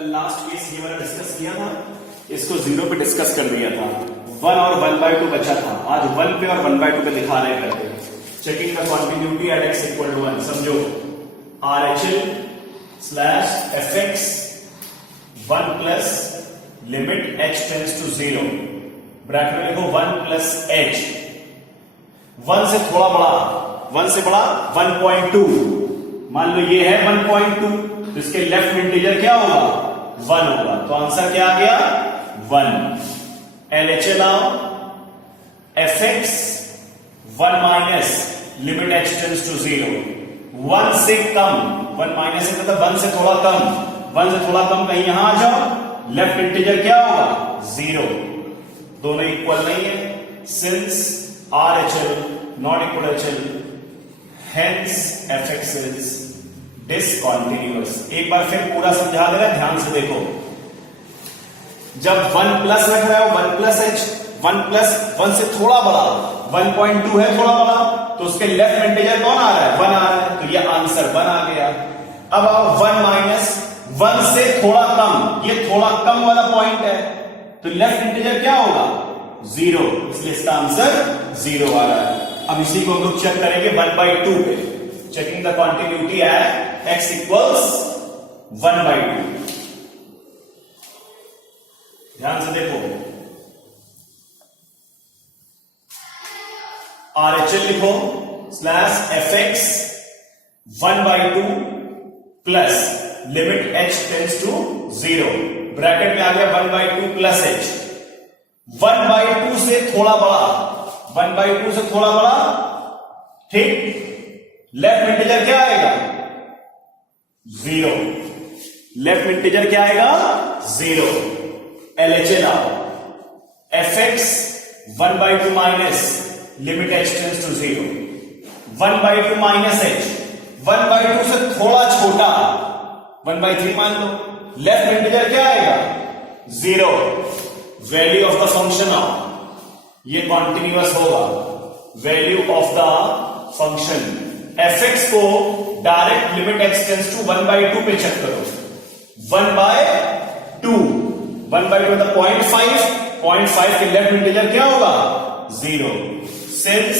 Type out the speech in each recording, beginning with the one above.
कल last case ये वाला डिस्कस किया था, इसको 0 पे डिस्कस कर दिया था। 1 और 1/2 बचा था, आज 1 पे और 1/2 पे दिखा रहे करते। Checking the continuity at x equal to 1। समझो RHL/fx 1 plus limit h tends to 0, bracket में लिखो 1 प्लस h। 1 से थोड़ा बड़ा, 1 से बड़ा 1.2, मान लो ये है 1.2, तो इसके लेफ्ट में इंटीजर क्या होगा? 1 होगा, तो आंसर क्या आ गया? 1। LHL आओ, fx 1 minus limit h tends to 0, 1 से कम, 1 माइनस से मतलब 1 से थोड़ा कम, 1 से थोड़ा कम कहीं यहां आ जाओ, लेफ्ट इंटीजर क्या होगा? 0। दोनों इक्वल नहीं है, since RHL not equal HL, hence fx is discontinuous. एक बार फिर पूरा समझा दे रहा है, ध्यान से देखो। जब 1 प्लस रख रहा है 1 प्लस h, 1 प्लस 1 से थोड़ा बड़ा 1.2 है, थोड़ा बड़ा, तो उसके लेफ्ट इंटीजर कौन आ रहा है? 1 आ रहा है, तो ये आंसर 1 आ गया। अब आओ 1 माइनस 1 से थोड़ा कम, ये थोड़ा कम वाला पॉइंट है, तो लेफ्ट इंटीजर क्या होगा? 0, इसलिए इसका आंसर 0 आ रहा है। अब इसी को हम लोग चेक करेंगे 1/2 पे। Checking the continuity at x equals 1/2। ध्यान से देखो, RHL लिखो /fx 1/2 plus limit h tends to 0, bracket में आ गया 1/2 प्लस h। 1/2 से थोड़ा बड़ा, 1/2 से थोड़ा बड़ा, ठीक। लेफ्ट इंटीजर क्या आएगा? 0। लेफ्ट इंटीजर क्या आएगा? 0। LHL आओ, fx 1/2 minus limit h tends to 0, 1/2 minus h, 1/2 से थोड़ा छोटा 1/3 मान लो, लेफ्ट इंटीजर क्या आएगा? 0। वैल्यू ऑफ द फंक्शन आओ, ये कॉन्टिन्यूअस होगा। Value of the function fx को direct limit x tends to 1/2 पे चेक करो। 1/2 मतलब 0.5 के लेफ्ट इंटीजर क्या होगा? 0। Since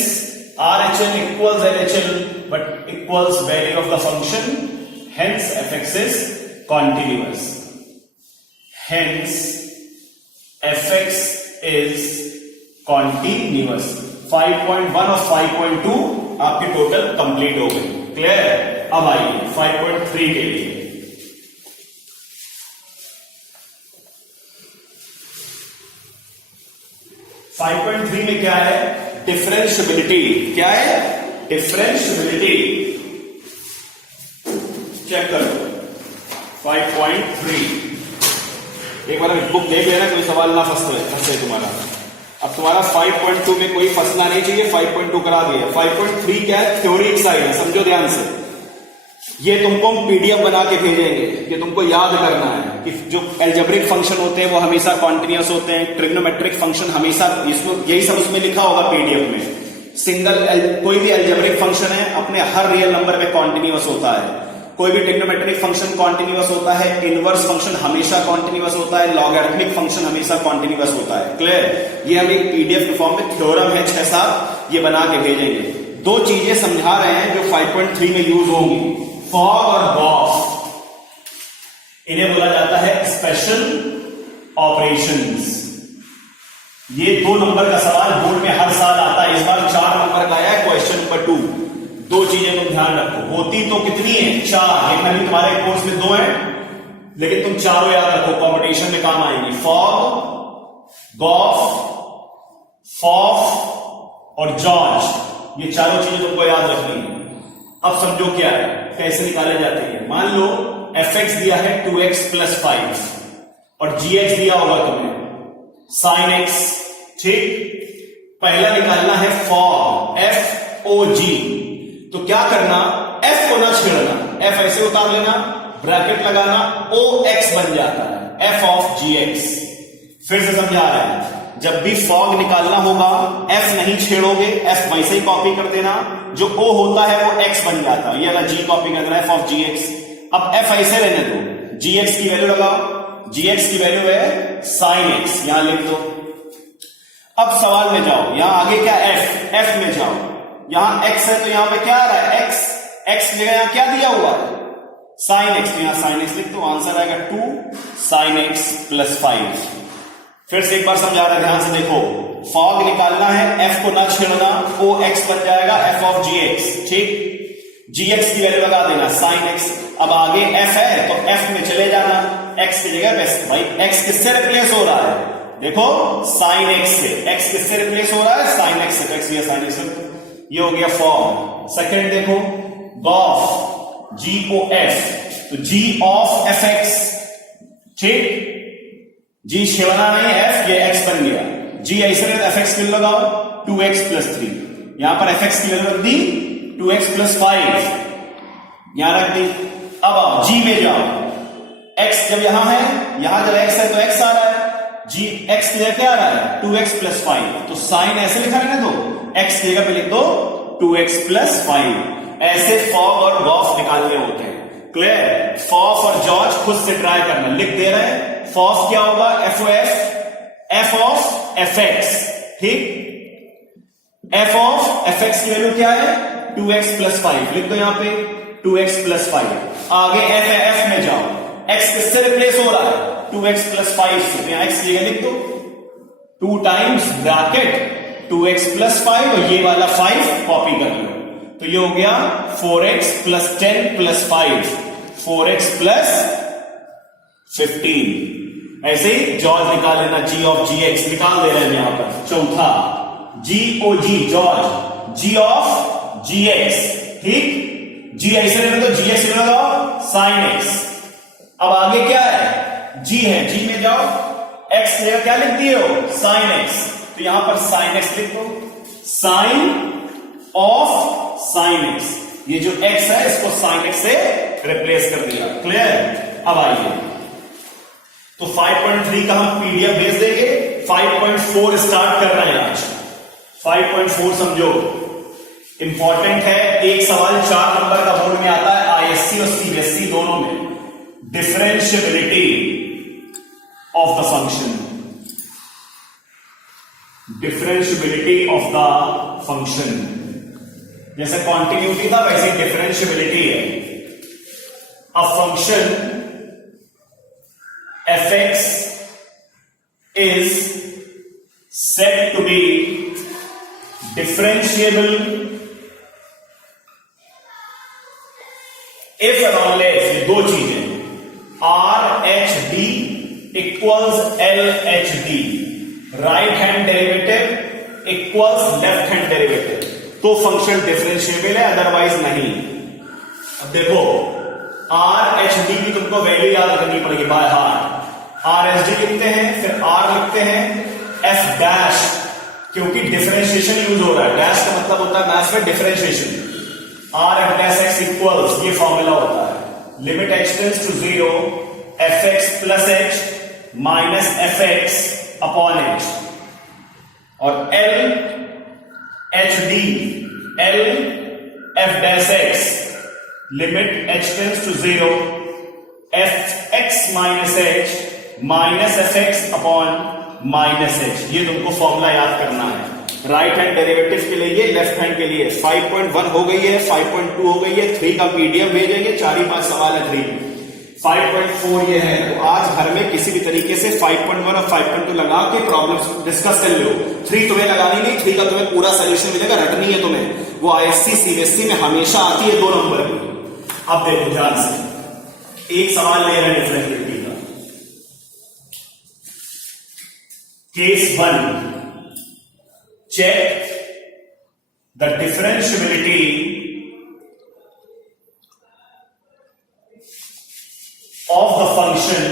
RHL equals LHL but equals value of the function, hence fx is continuous. Hence fx is continuous. 5.1 और 5.2 आपके total complete हो गए। क्लियर? अब आइए 5.3 के लिए। 5.3 में क्या है? डिफरेंशियबिलिटी। क्या है? डिफरेंशियबिलिटी। चेक करो 5.3। एक बार बुक देख लेना, कोई सवाल ना फंसे तुम्हारा। अब तुम्हारा 5.2 में कोई फंसना नहीं चाहिए, 5.2 करा दिया। 5.3 क्या है? थ्योरी एक्सरसाइज है, समझो ध्यान से। ये तुमको हम पीडीएफ बना के भेजेंगे कि तुमको याद करना है कि जो एल्जेब्रिक फंक्शन होते हैं वो हमेशा कॉन्टिन्यूअस होते हैं, ट्रिग्नोमेट्रिक फंक्शन हमेशा, इसमें यही सब उसमें लिखा होगा पीडीएफ में। कोई भी एल्जेब्रिक फंक्शन है अपने हर रियल नंबर में कॉन्टिन्यूअस होता है, कोई भी ट्रिग्नोमेट्रिक फंक्शन कॉन्टिन्यूअस होता है, इनवर्स फंक्शन हमेशा कॉन्टिन्यूअस होता है, लॉगरिथमिक फंक्शन हमेशा कॉन्टिन्यूअस होता है। क्लियर? ये हम एक पीडीएफ के फॉर्म में थ्योरम है 6-7, ये बना के भेजेंगे। 2 चीजें समझा रहे हैं जो 5.3 में यूज होंगी, फॉग और गॉस। इन्हें बोला जाता है स्पेशल ऑपरेशंस। ये 2 नंबर का सवाल बोर्ड में हर साल आता है, इस बार 4 नंबर का आया है, क्वेश्चन नंबर 2। 2 चीजें तुम ध्यान रखो, होती तो कितनी है? 4, लेकिन अभी तुम्हारे कोर्स में 2 है, लेकिन तुम चारों याद रखो, कॉम्पिटिशन में काम आएंगी। फॉग, गॉस, फॉफ और जॉर्ज, ये चारों चीजें तुमको याद रखनी है। अब समझो क्या है, कैसे निकाले जाते हैं। मान लो fx दिया है 2x + 5 और gx दिया होगा तुम्हें sin x, ठीक। पहला निकालना है फॉग, FOG। तो क्या करना? f को ना छेड़ना, f ऐसे उतार लेना, ब्रैकेट लगाना, OX बन जाता है, f of gx। फिर से समझा रहे हैं, जब भी फॉग निकालना होगा f नहीं छेड़ोगे, f वैसे ही कॉपी कर देना, जो o होता है वो x बन जाता है, ये वाला g कॉपी कर देना, f of gx। अब f ऐसे रहने दो, gx की वैल्यू लगाओ, gx की वैल्यू है sin x, यहां लिख दो। अब सवाल में जाओ, यहां आगे क्या f में जाओ, यहां x है तो यहां पे क्या आ रहा है x की जगह यहां क्या दिया हुआ है sin x, तो यहां sin x लिख दो, आंसर आएगा 2 sin x प्लस 5। फिर से एक बार समझा रहा है, ध्यान से देखो, फॉग निकालना है, f को ना छेड़ना, o x बन जाएगा f ऑफ gx, ठीक। gx की वैल्यू लगा देना sin x, अब आगे f है तो f में चले जाना, x की जगह बेस्ट भाई x किससे रिप्लेस हो रहा है, देखो sin x से, x किससे रिप्लेस हो रहा है sin x से, तो x sin x, ये हो गया फॉर्म। सेकंड देखो गॉफ, GOF, तो g ऑफ fx, ठीक, g छेड़ना नहीं f, ये x बन गया, g ऐसे fx की लगाओ 2x प्लस 3, यहां पर fx की वैल्यू रख दी 2x प्लस 5, यहां रख दी। अब आओ g में जाओ, x जब यहां है, यहां जब x है तो x आ रहा है, g x की जगह क्या आ रहा है 2x प्लस 5, तो साइन ऐसे लिखा है ना, तो x की जगह पे लिख दो 2x प्लस 5। ऐसे फॉग और गॉफ निकालने होते हैं, क्लियर। फॉफ और जॉर्ज खुद से ट्राई करना, लिख दे रहे हैं। फॉफ क्या होगा f ऑफ fx, ठीक, f ऑफ fx की वैल्यू क्या है 2x प्लस 5, लिख दो यहां पे 2x प्लस 5। आगे f में जाओ, x किससे रिप्लेस हो रहा है 2x प्लस 5 से, तो यहां x की जगह लिख दो 2 टाइम्स ब्रैकेट 2x प्लस 5 और ये वाला 5 कॉपी कर लो, तो ये हो गया 4x plus 10 plus 5, 4x plus 15। ऐसे ही जॉर्ज निकाल लेना, g ऑफ gx निकाल दे रहे हैं यहां पर। चौथा GOG George, g of gx, ठीक, g ऐसे लेना तो gx लेना तो sin x। अब आगे क्या है g है, g में जाओ, x की जगह क्या लिख दिए हो sin x, तो यहां पर sin x लिख दो, sin ऑफ sin x, ये जो x है इसको sin x से रिप्लेस कर दिया, क्लियर। अब आइए, तो 5.3 का हम पीडीएफ भेज देंगे, 5.4 स्टार्ट कर रहे हैं आज। 5.4 समझो, इंपॉर्टेंट है, एक सवाल 4 नंबर का बोर्ड में आता है, आईएससी और सीबीएसई दोनों में, differentiability of the function, differentiability of the function, जैसे कॉन्टिन्यूटी था वैसे डिफरेंशिएबिलिटी है। A function fx is said to be differentiable if and only if, ये दो चीजें, RHD equals LHD, right hand derivative equals left hand derivative, तो function differentiable है, otherwise नहीं। अब देखो RHD की तुमको वैल्यू याद करनी पड़ेगी बाय हार्ट, RHD लिखते हैं, फिर R लिखते हैं, F डैश, क्योंकि डिफरेंशिएशन यूज हो रहा है, डैश का मतलब होता है मैथ्स में differentiation, R F dash x equals, ये फॉर्मूला होता है, limit x tends to 0 fx plus h minus fx upon h, और L HD L F dash x, limit h tends to 0 fx minus h minus fx upon minus h, ये तुमको formula याद करना है। Right hand derivative के लिए, left hand के लिए। 5.1 हो गई है, 5.2 हो गई है, 3 का पीडीएफ भेजेंगे, 4 ही 5 सवाल है 3। 5.4 ये है, तो आज घर में किसी भी तरीके से 5.1 और 5.2 लगा के प्रॉब्लम्स डिस्कस कर लो। 3 तुम्हें लगानी नहीं, 3 का तुम्हें पूरा सोल्यूशन मिलेगा, रटनी है तुम्हें, वो आईएससी सीबीएसई में हमेशा आती है 2 नंबर की। अब देखो ध्यान से, एक सवाल ले रहे हैं डिफरेंशिएबिलिटी का, case 1, check the differentiability of the function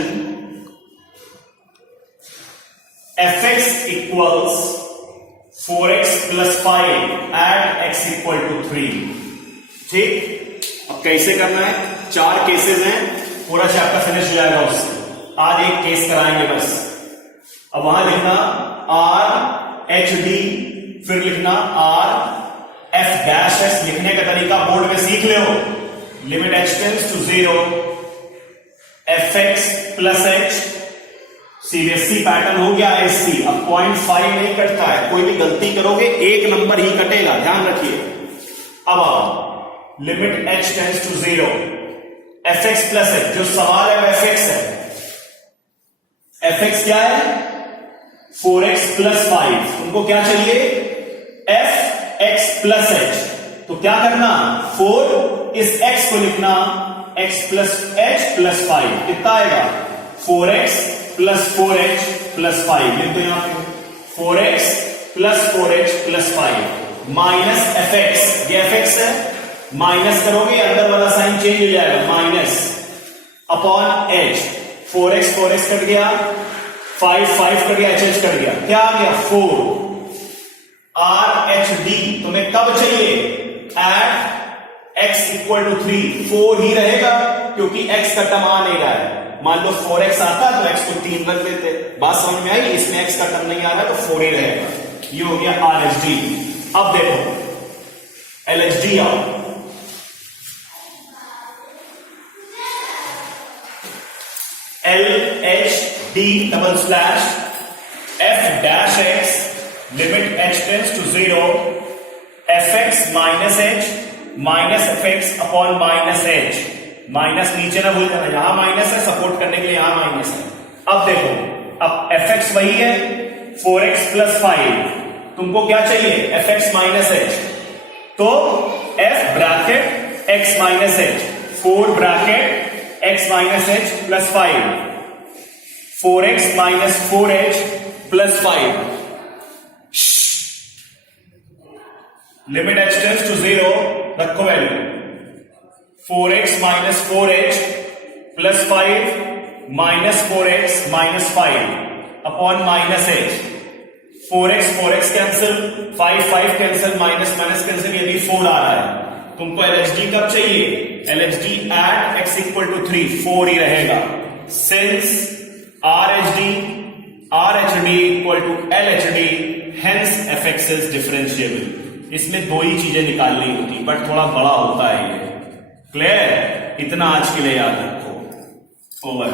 fx equals 4x plus 5 at x equal to 3। ठीक, अब कैसे करना है, 4 केसेस हैं, पूरा चैप्टर फिनिश हो जाएगा उससे, आज एक केस कराएंगे बस। अब वहां लिखना RHD, फिर लिखना RF डैश x, लिखने का तरीका बोर्ड में सीख लो, limit h tends to 0 fx plus h, CBSE pattern हो गया एससी। अब 0.5 नहीं कटता है, कोई भी गलती करोगे एक नंबर ही कटेगा, ध्यान रखिए। अब आओ limit h tends to 0, fx plus h, जो सवाल है वो fx है। fx क्या है? 4x plus 5। तुमको क्या चाहिए? fx plus h। तो क्या करना? 4 इस x को लिखना x प्लस h प्लस 5, कितना आएगा? 4x plus 4h plus 5। लिख दो यहां पे 4x plus 4h plus 5 minus fx, ये fx है, माइनस करोगे अंदर वाला साइन चेंज हो जाएगा, minus upon h। 4x 4x cut गया, 5 5 कट गया, h कट गया, क्या आ गया? 4 RHD। तुम्हें कब चाहिए? At x equal to 3। 4 ही रहेगा क्योंकि x का टर्म आ नहीं रहा है। मान लो 4x आता तो x को 3 रख देते। बात समझ में आई? इसमें x का टर्म नहीं आ रहा तो 4 ही रहेगा। ये हो गया RHD। अब देखो LHD आओ। LHD double slash f dash x limit h tends to 0 fx minus h minus fx upon minus h। Minus नीचे ना भूल जाना, यहां माइनस है, सपोर्ट करने के लिए यहां माइनस है। अब देखो, अब fx वही है 4x प्लस 5। तुमको क्या चाहिए? fx minus h। तो f bracket x minus h, 4 bracket x minus h plus 5, 4x minus 4h plus 5। Limit h tends to 0, रखो value 4x minus 4h plus 5 minus 4x minus 5 upon minus h। 4x 4x cancel, 5 5 cancel, minus minus cancel, ये भी 4 आ रहा है। तुमको LHD कब चाहिए? LHD at x equal to 3, 4 ही रहेगा। Since RHD equal to LHD, hence fx is differentiable. इसमें दो ही चीजें निकालनी होती, बट थोड़ा बड़ा होता है ये। क्लियर? इतना आज के लिए याद रखो। ओवर।